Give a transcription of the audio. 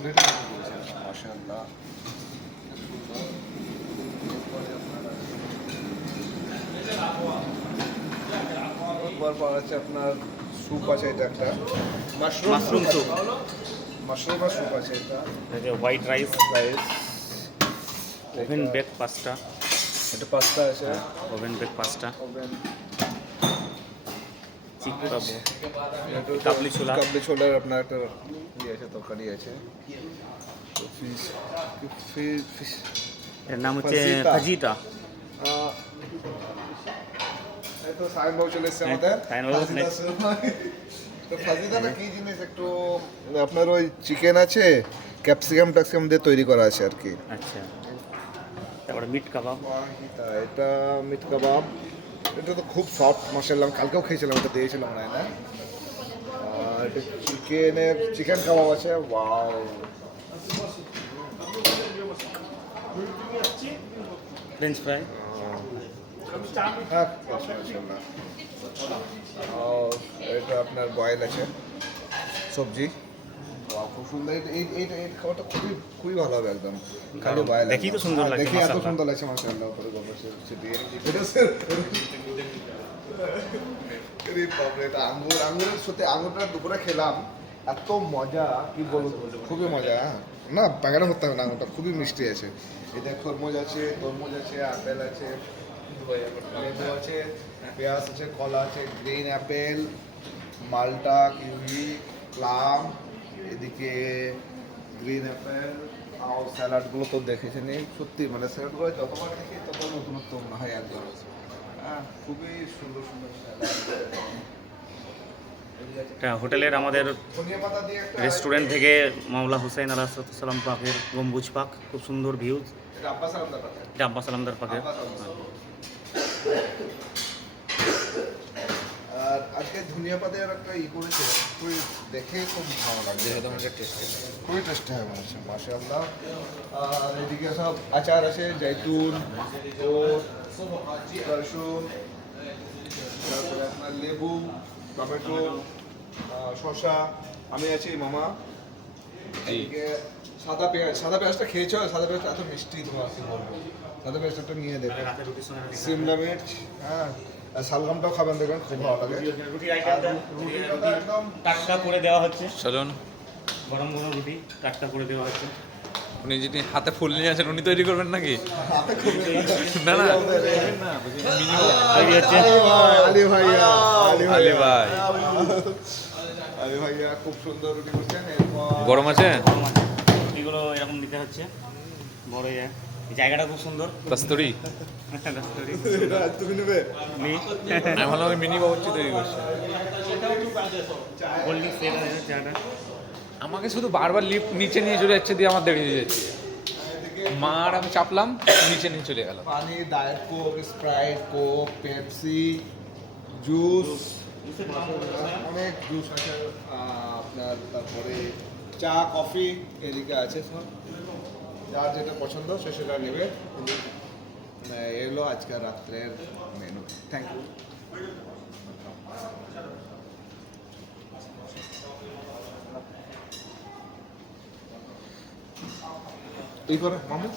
প্লেটে মাশাআল্লাহ। এরপর পাওয়া যাচ্ছে আপনার স্যুপ আছে, এটা একটা মাশরুম স্যুপ, মাশরুম আর স্যুপ আছে, এটা এই যে white rice, rice, oven bake pasta, এটা পাস্তা আছে, ওভেন বেক পাস্তা, ওভেন কাবলি ছোলা, কাবলি ছোলার আপনার একটা ইয়ে আছে, তরকারি আছে, ফিশ ফিশ এর নাম হচ্ছে ফাজিতা। ফাজিতা। এই তো সাইন বাবু চলে এসছে আমাদের। সাইন বাবু ফাজিতা next। শুরু হয়। তো ফাজিতাটা কি জিনিস, একটু আপনার ওই চিকেন আছে, ক্যাপসিকাম ট্যাক্সিকাম দিয়ে তৈরি করা আছে আর কি। আচ্ছা, তারপরে মিট কাবাব, ফাজিতা, এটা মিট কাবাব, এটা তো খুব সফট মাশাআল্লাহ, আমি কালকেও খেয়েছিলাম, এটা দিয়েছিলাম মনে হয় না। আর এটা চিকেন কাবাব আছে, ওয়াও। ফ্রেঞ্চ ফ্রাই, হ্যাঁ, মাশাআল্লাহ। আর এটা আপনার বয়েল আছে, সবজি, ওয়াও, খুব সুন্দর। এই খাবারটা খুবই ভালো হবে একদম, খালি বয়েল। দেখেই তো সুন্দর লাগছে, দেখি এত মাশাআল্লাহ। সুন্দর লাগছে মাশাআল্লাহ, উপরে গোবর ছিটিয়ে। এটা স্যার আরে বাপরে, এটা আঙ্গুরের সাথে, আঙ্গুরটা দুপুরে খেলাম, এত মজা কি বলবো, খুবই মজা। না বাগানে করতে হবে না, আঙ্গুরটা খুবই মিষ্টি আছে। এটা খরমুজ আছে, তরমুজ আছে, আপেল আছে, লেবু আছে, পেঁয়াজ আছে, কলা আছে, গ্রিন অ্যাপেল, মালটা, কিউই, প্লাম, এদিকে গ্রিন অ্যাপেল। আর স্যালাডগুলো তো দেখেছেন, সত্যি মানে স্যালাডগুলো যতবার দেখি তত নতুনত্ব মনে হয় একদম। হ্যাঁ, খুবই সুন্দর সুন্দর স্যালাড। এটা হোটেলের আমাদের ধনিয়া পাতা দিয়ে একটা রেস্টুরেন্ট থেকে মাওলা হুসাইন আলাহিসাল্লাম পাকের গম্বুজ পাক, খুব সুন্দর ভিউজ। এটা আব্বাস আলামদার পাতা। এটা আব্বাস আলমদার পাকের। আব্বাস আলামদার। আর আজকে ধনিয়া পাতার একটা করেছে, খুবই দেখে খুব ভালো লাগছে, একদম খুবই টেস্টি হয় মনে হচ্ছে মাশাআল্লাহ। আর এদিকে সব আচার আছে, জাইতুন, ওট, রসুন, তারপরে আপনার লেবু, টমেটো, শসা, আমি আছি, মামা। এদিকে সাদা পেঁয়াজটা খেয়েছো? সাদা পেঁয়াজটা এত মিষ্টি, তোমার কি বলবো, সাদা পেঁয়াজটা নিয়ে দেখো। সিমলা মির্চ, হ্যাঁ, আর শালগামটাও খাবেন, দেখবেন খুব ভালো লাগে। রুটিটা একদম টাটকা করে দেওয়া হচ্ছে, চলুন, গরম গরম রুটি টাটকা করে দেওয়া হচ্ছে। উনি যিনি হাতে ফুল নিয়ে আছেন উনি তৈরি করবেন নাকি? হাতে খুব না না, তৈরি হচ্ছে। আলী ভাইয়া, আলী ভাই। আলী ভাইয়া খুব সুন্দর রুটি করছেন। এরপর গরম আছে? গরম আছে, রুটিগুলো এরকম দিতে হচ্ছে, বড় জায়গাটা খুব সুন্দর। কস্তুরি, তুমি নেবে? আমি ভাবলাম আমি মিনি বাবুর্চি তৈরি করছি। কোল্ড ড্রিঙ্কস চাটা, আমাকে শুধু বারবার লিফট নিচে নিয়ে চলে যাচ্ছে, দিয়ে আমার দেরিয়ে যাচ্ছে। মা আর আমি চাপলাম, নিচে নিয়ে চলে গেল। পানি, diet Coke, Sprite, Coke, Pepsi, juice, অনেক জুস আছে আপনার। তারপরে চা, কফি এদিকে আছে সব, যার যেটা পছন্দ সে সেটা নেবে। এগুলো আজকের রাত্রের মেনু। Thank you. এই করে মামু।